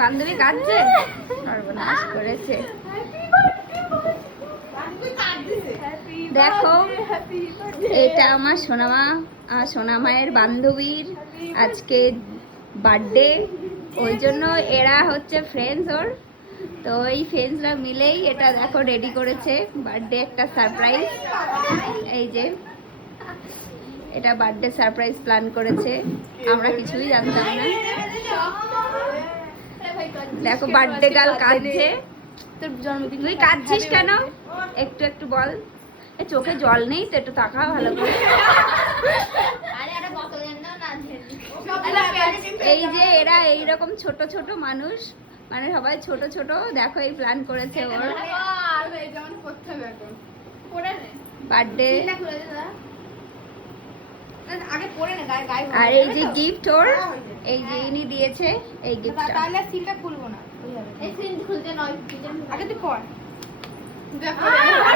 বান্ধবী কাঁদছে, সর্বনাশ করেছে। দেখো এটা আমার সোনামা, সোনামায়ের বান্ধবীর আজকে বার্থডে, ওই জন্য এরা হচ্ছে ফ্রেন্ডস ওর। তো এই ফ্রেন্ডসরা মিলেই এটা দেখো রেডি করেছে বার্থডে একটা সারপ্রাইজ। এই যে এটা বার্থডে সারপ্রাইজ প্ল্যান করেছে, আমরা কিছুই জানতাম না। দেখো বার্থডে গার্ল কাঁদছে। তুই কাঁদছিস কেন? একটু একটু বল। চোখে জল নেই তো, একটু তাকা ভালো করে। এই যে এরা এইরকম ছোট ছোট মানুষ, মানে সবাই ছোট ছোট। দেখো এই প্ল্যান করেছে ওর বার্থডে। আর এই যে গিফট ওর, এই যে ইনি দিয়েছে এই গিফটটা। তাহলে সিলটা খুলবো না, এই সিল খুলতে নয়, আগে তুই পড়। দেখো